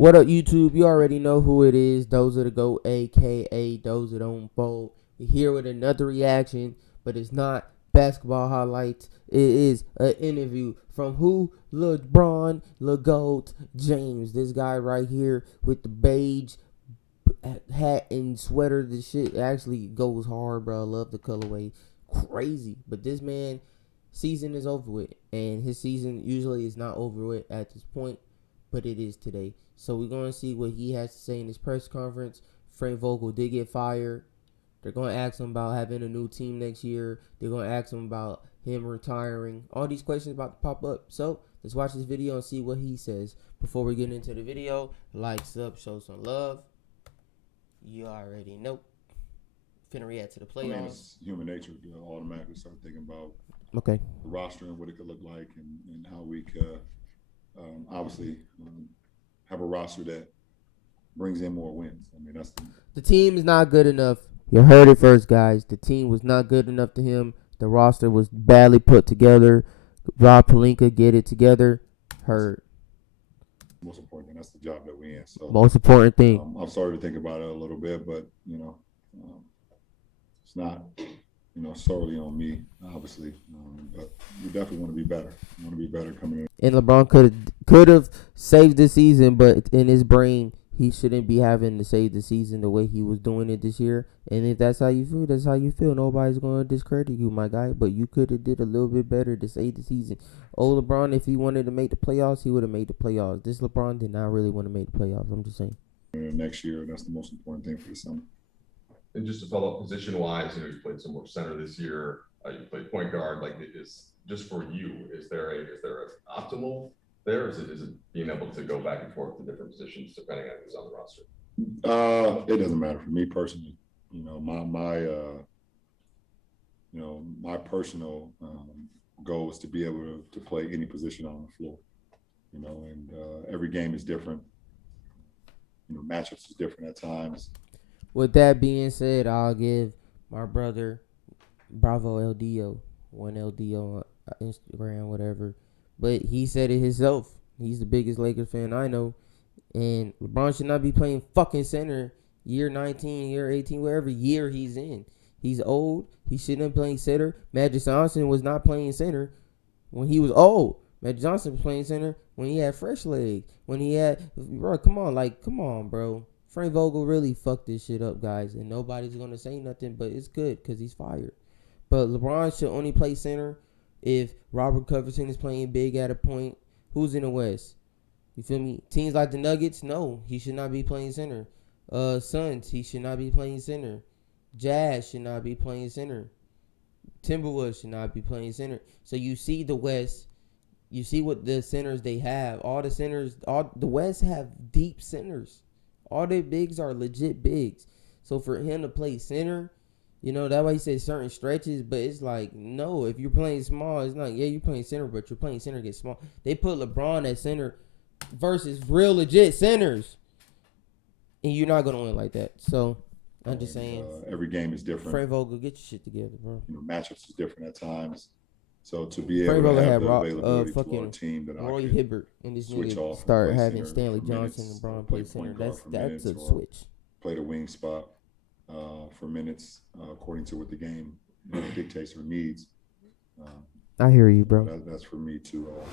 What up, YouTube? You already know who it is. Those are the GOAT, a.k.a. Those that don't fold. We're here with another reaction, but it's not basketball highlights. It is an interview from who? LeBron, LeGoat James. This guy right here with the beige hat and sweater. The shit actually goes hard, bro. I love the colorway. Crazy. But this man, season is over with. And his season usually is not over with at this point, but it is today. So we're going to see what he has to say in his press conference. Frank Vogel did get fired. They're going to ask him about having a new team next year. They're going to ask him about him retiring. All these questions about to pop up. So let's watch this video and see what he says. Before we get into the video, like, sub, show some love. You already know. Finna react to the playoffs. I mean, it's human nature to automatically start thinking about the roster and what it could look like and how we could obviously have a roster that brings in more wins. I mean, that's the team is not good enough. You heard it first, guys. The team was not good enough to him. The roster was badly put together. Rob Pelinka, get it together. Heard. Most important thing. That's the job that we're in. So most important thing. I'm sorry to think about it a little bit, but it's not solely on me, obviously. But we definitely want to be better. We want to be better coming in. And LeBron could have saved the season, but in his brain, he shouldn't be having to save the season the way he was doing it this year. And if that's how you feel, that's how you feel. Nobody's going to discredit you, my guy. But you could have did a little bit better to save the season. Oh, LeBron, if he wanted to make the playoffs, he would have made the playoffs. This LeBron did not really want to make the playoffs. I'm just saying. Next year, that's the most important thing for the summer. And just to follow up position-wise, you played some more center this year. You played point guard. Like, it is just for you. Is there an optimal there? Is it being able to go back and forth to different positions depending on who's on the roster? It doesn't matter for me personally. My personal goal is to be able to play any position on the floor. And every game is different. Matchups is different at times. With that being said, I'll give my brother Bravo LDO, 1LDO on Instagram, whatever. But he said it himself. He's the biggest Lakers fan I know. And LeBron should not be playing fucking center year 19, year 18, wherever year he's in. He's old. He shouldn't be playing center. Magic Johnson was not playing center when he was old. Magic Johnson was playing center when he had fresh legs. When he had, bro, come on, bro. Frank Vogel really fucked this shit up, guys. And nobody's going to say nothing, but it's good because he's fired. But LeBron should only play center if Robert Covington is playing big at a point. Who's in the West? You feel me? Teams like the Nuggets, no, he should not be playing center. Suns, he should not be playing center. Jazz should not be playing center. Timberwolves should not be playing center. So you see the West, you see what the centers they have. All the centers, the West have deep centers. All their bigs are legit bigs. So for him to play center, that's why he says certain stretches, but it's like, no, if you're playing small, it's not, yeah, you're playing center, but you're playing center against small. They put LeBron at center versus real legit centers, and you're not going to win like that. So I'm just saying. Every game is different. Frank Vogel, get your shit together, bro. Matchups is different at times. So to be able to have the availability to our team that Roy I can Hibbert and this switch nigga off, start having Stanley Johnson and LeBron play center. That's a switch. Play the wing spot for minutes according to what the game dictates or needs. I hear you, bro. That's for me to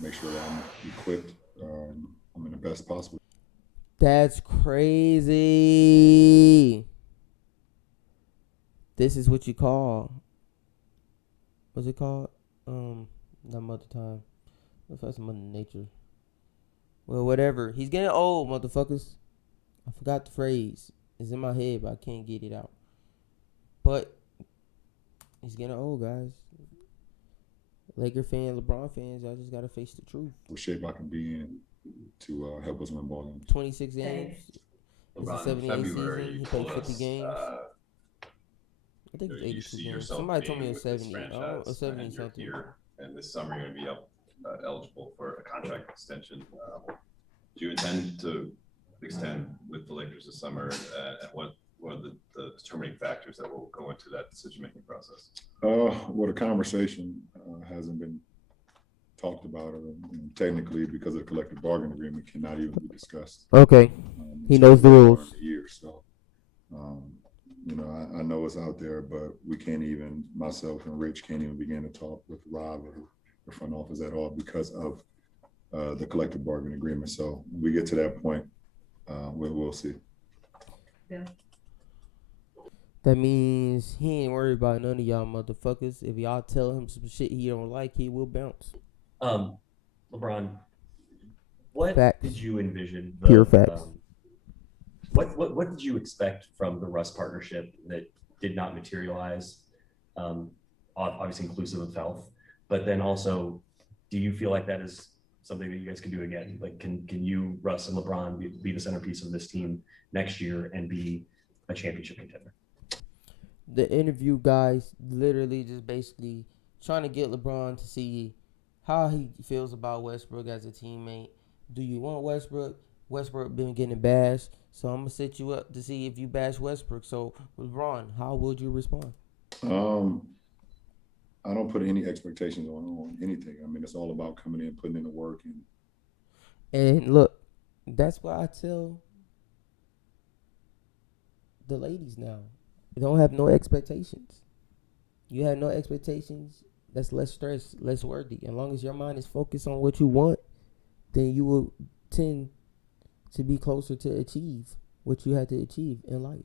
make sure that I'm equipped. I'm in the best possible. That's crazy. This is what you call. What's it called? Not Mother Time. That's Mother Nature. Well, whatever. He's getting old, motherfuckers. I forgot the phrase. It's in my head, but I can't get it out. But he's getting old, guys. Laker fan, LeBron fans, y'all just gotta face the truth. What shape I can be in to help us win ball games. 26 games. It's a 78 season. He played 50 games. I think it's 82 games. Somebody told me it was 70. Oh, 70 something. And this summer you're going to be eligible for a contract extension. Do you intend to extend with the Lakers this summer? And what are the determining factors that will go into that decision-making process? Well, the conversation hasn't been talked about, or technically because of the collective bargaining agreement, cannot even be discussed. Okay. He knows the until rules. later on in the year. So, I know it's out there, but we can't even, myself and Rich can't even begin to talk with Rob or the front office at all because of the collective bargaining agreement. So when we get to that point, we'll see. Yeah. That means he ain't worried about none of y'all motherfuckers. If y'all tell him some shit he don't like, he will bounce. LeBron, what Facts. did you envision? Pure facts. What did you expect from the Russ partnership that did not materialize? Obviously inclusive of health, but then also, do you feel like that is something that you guys can do again? Like, can you, Russ and LeBron, be the centerpiece of this team next year and be a championship contender? The interview guys literally just basically trying to get LeBron to see how he feels about Westbrook as a teammate. Do you want Westbrook? Westbrook been getting bashed, so I'm gonna set you up to see if you bash Westbrook. So LeBron, how would you respond? I don't put any expectations on anything. I mean, it's all about coming in, putting in the work, And look, that's why I tell the ladies now, you don't have no expectations. You have no expectations. That's less stress, less worthy. As long as your mind is focused on what you want, then you will tend to be closer to achieve what you had to achieve in life,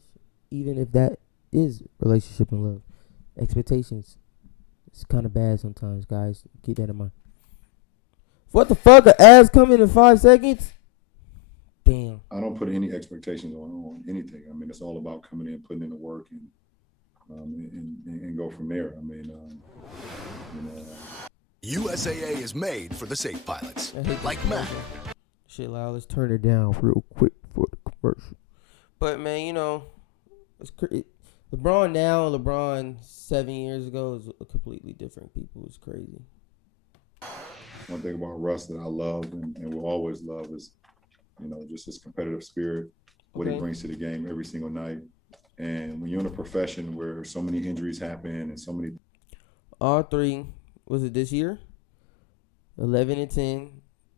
even if that is relationship and love. Expectations, it's kind of bad sometimes, guys. Keep that in mind. What the fuck? An ass coming in 5 seconds? Damn. I don't put any expectations on anything. I mean, it's all about coming in, putting in the work, and go from there. I mean, USAA is made for the safe pilots, like Matt. Shit, loud. Let's turn it down real quick for the commercial. But man, it's LeBron now, LeBron 7 years ago is a completely different people. It's crazy. One thing about Russ that I love and will always love is, just his competitive spirit, what he brings to the game every single night. And when you're in a profession where so many injuries happen and so many. All three, was it this year? 11-10,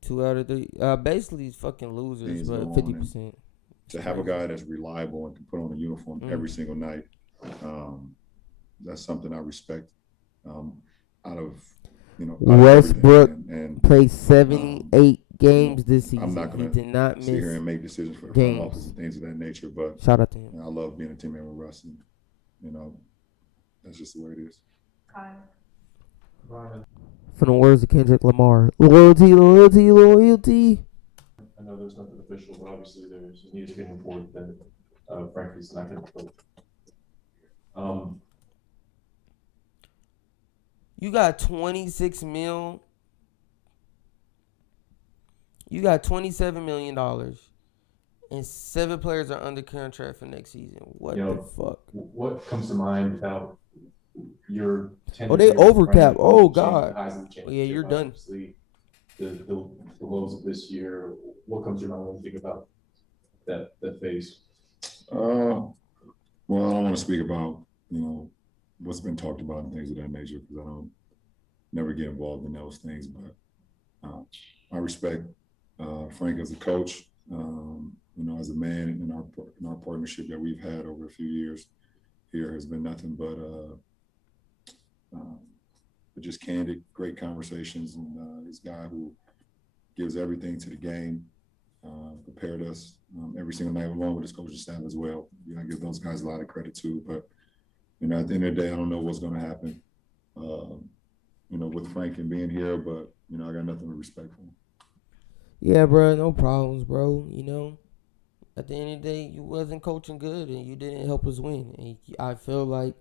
2 out of 3. Basically, fucking losers, but 50%. To have a guy that's reliable and can put on a uniform every single night, that's something I respect. Out of Westbrook and played 78 games this season. I'm not going to sit here and make decisions for the front office and things of that nature, but shout out to him. I love being a teammate with Russ, and that's just the way it is. From the words of Kendrick Lamar, loyalty, loyalty, loyalty. I know there's nothing official, but obviously there's an ESPN report that Frankie's not going to play. You got 26 mil. You got $27 million, and 7 players are under contract for next season. What the fuck? What comes to mind about your 10? Oh, they overcap. Oh God. Oh, yeah, you're done. The lows of this year. What comes to your mind when you think about that phase? Well, I don't want to speak about what's been talked about and things of that nature because I don't never get involved in those things. But I respect Frank as a coach, as a man in our partnership that we've had over a few years here has been nothing but just candid, great conversations, and this guy who gives everything to the game, prepared us every single night along with his coaching staff as well. I give those guys a lot of credit too, but at the end of the day, I don't know what's going to happen, with Frank and being here, but I got nothing but respect for him. Yeah, bro, no problems, bro. At the end of the day, you wasn't coaching good and you didn't help us win. And I feel like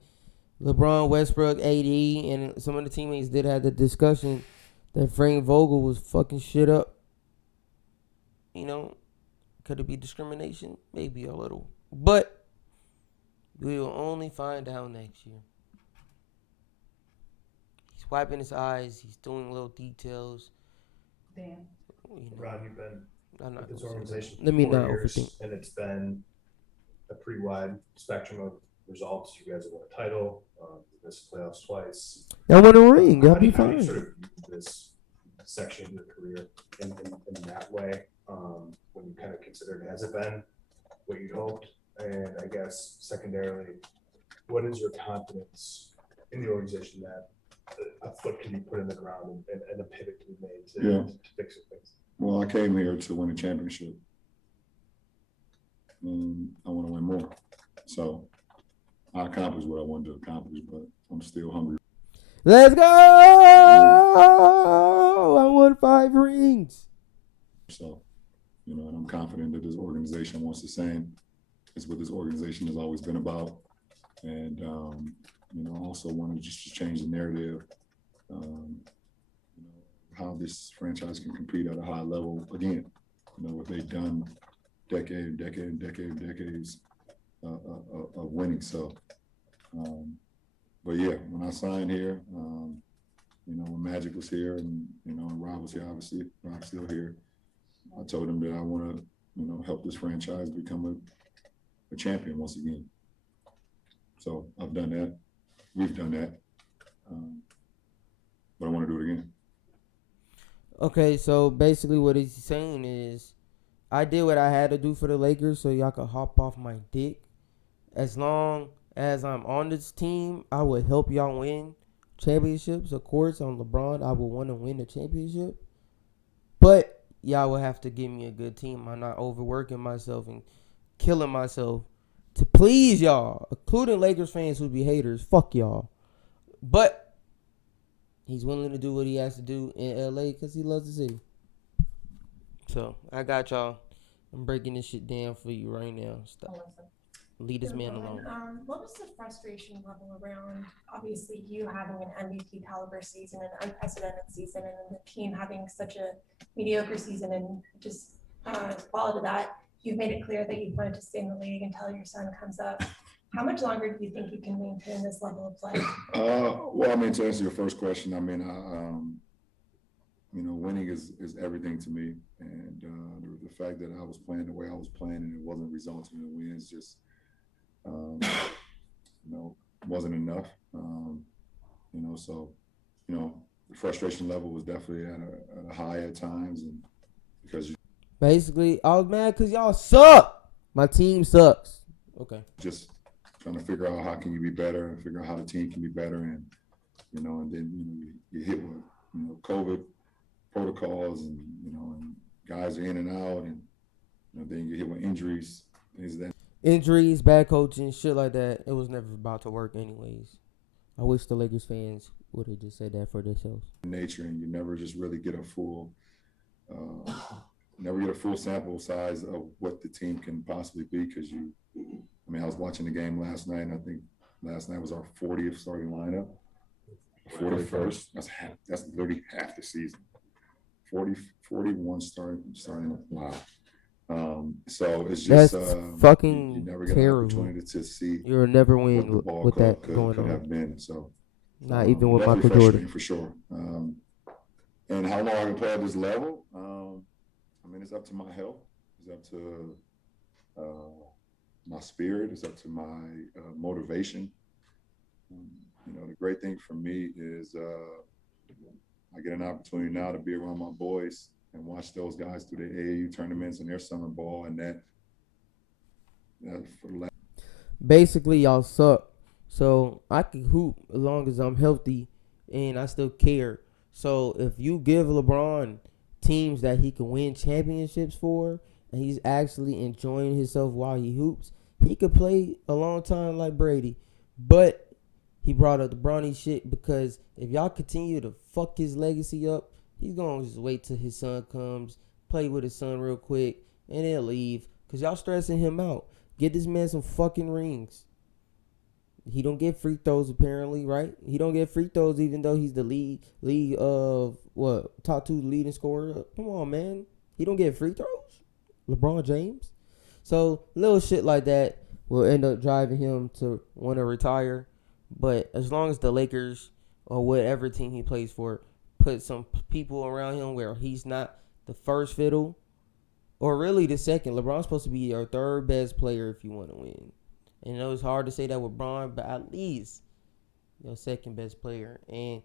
LeBron, Westbrook, AD, and some of the teammates did have the discussion that Frank Vogel was fucking shit up. Could it be discrimination? Maybe a little. But we will only find out next year. He's wiping his eyes. He's doing little details. Damn. Ron, you've been with this organization for 4 years, and it's been a pretty wide spectrum of results. You guys have won a title, missed playoffs twice. Y'all won a ring. Y'all How be do you fine. sort of view this section of your career in that way? When you kind of considered, has it been what you hoped? And I guess secondarily, what is your confidence in the organization that a foot can be put in the ground and a pivot can be made to fix some things? Well, I came here to win a championship. And I want to win more. So I accomplished what I wanted to accomplish, but I'm still hungry. Let's go! I won 5 rings. So, and I'm confident that this organization wants the same. It's what this organization has always been about. And, I also want to just change the narrative, how this franchise can compete at a high level again. What they've done decades of winning. So, but yeah, when I signed here, when Magic was here and Rob was here, obviously Rob's still here. I told him that I want to, help this franchise become a champion once again. So I've done that. We've done that. But I want to do it again. Okay, so basically what he's saying is, I did what I had to do for the Lakers so y'all could hop off my dick. As long as I'm on this team, I will help y'all win championships. Of course, I'm LeBron. I will want to win the championship. But y'all will have to give me a good team. I'm not overworking myself and killing myself to please y'all, including Lakers fans who be haters. Fuck y'all. But he's willing to do what he has to do in LA because he loves the city. So I got y'all. I'm breaking this shit down for you right now. Stop. Leave this man alone. What was the frustration level around, obviously, you having an MVP caliber season, an unprecedented season, and then the team having such a mediocre season, and just follow to that, you've made it clear that you wanted to stay in the league until your son comes up. How much longer do you think you can maintain this level of play? Well, to answer your first question, winning is everything to me, and the fact that I was playing the way I was playing and it wasn't resulting in wins just wasn't enough. So the frustration level was definitely at a high at times, and because basically I was mad because y'all suck. My team sucks. Okay. Just trying to figure out how can you be better and figure out how the team can be better, and and then you hit with COVID protocols, and and guys are in and out, and then you hit with injuries, things that. Injuries, bad coaching, shit like that. It was never about to work anyways. I wish the Lakers fans would have just said that for themselves. Nature, and you never just really get a full sample size of what the team can possibly be, because I was watching the game last night, and I think last night was our 40th starting lineup. 41st. That's literally half the season. 41 starting. Wow. So it's just fucking you never get terrible. an opportunity to see. You'll never win with that going could on. have been. So not even with Michael Jordan for sure. And how long I can play at this level? It's up to my health. It's up to my spirit. It's up to my motivation. The great thing for me is I get an opportunity now to be around my boys and watch those guys through their AAU tournaments and their summer ball, and that for the last. Basically, y'all suck. So I can hoop as long as I'm healthy and I still care. So if you give LeBron teams that he can win championships for, and he's actually enjoying himself while he hoops, he could play a long time like Brady. But he brought up the Bronny shit because if y'all continue to fuck his legacy up, he's going to just wait till his son comes, play with his son real quick, and then leave. Because y'all stressing him out. Get this man some fucking rings. He don't get free throws apparently, right? He don't get free throws even though he's the league of top 2 leading scorer. Come on, man. He don't get free throws? LeBron James? So little shit like that will end up driving him to want to retire. But as long as the Lakers or whatever team he plays for put some people around him where he's not the first fiddle or really the second. LeBron's supposed to be your third best player if you want to win. And I know it's hard to say that with Bron, but at least your second best player. And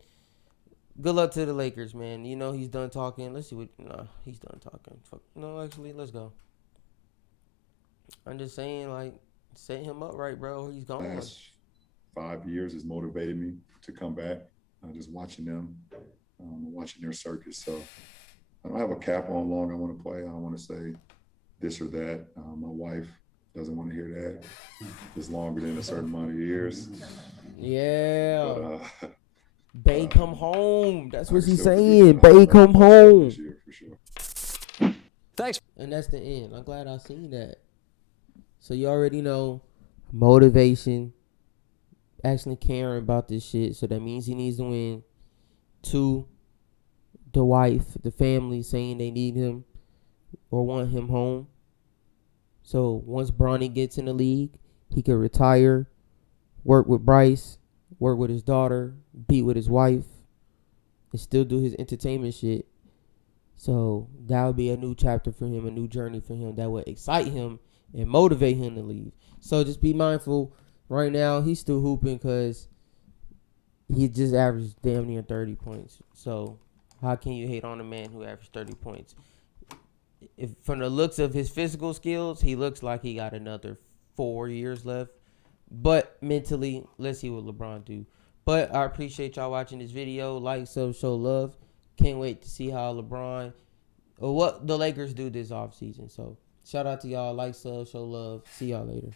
Good luck to the Lakers, man. You know he's done talking. Let's see what. Nah, he's done talking. Fuck. No, actually, let's go. I'm just saying, like, set him up right, bro. He's gone. Last 5 years has motivated me to come back. Just watching them, watching their circus. So I don't have a cap on long I want to play. I don't want to say this or that. My wife doesn't want to hear that. It's longer than a certain amount of years. Yeah. But, Bay come home. That's what I can he's still saying. produce Bay come home. this year for sure. Thanks. And that's the end. I'm glad I seen that. So you already know motivation, actually caring about this shit. So that means he needs to win. 2, the wife, the family saying they need him or want him home. So once Bronny gets in the league, he could retire, work with Bryce, work with his daughter, be with his wife, and still do his entertainment shit. So that would be a new chapter for him, a new journey for him that would excite him and motivate him to leave. So just be mindful. Right now, he's still hooping because he just averaged damn near 30 points. So how can you hate on a man who averaged 30 points? If from the looks of his physical skills, he looks like he got another 4 years left. But mentally, let's see what LeBron do. But I appreciate y'all watching this video. Like, sub, show love. Can't wait to see how LeBron or what the Lakers do this offseason. So shout out to y'all. Like, sub, show love. See y'all later.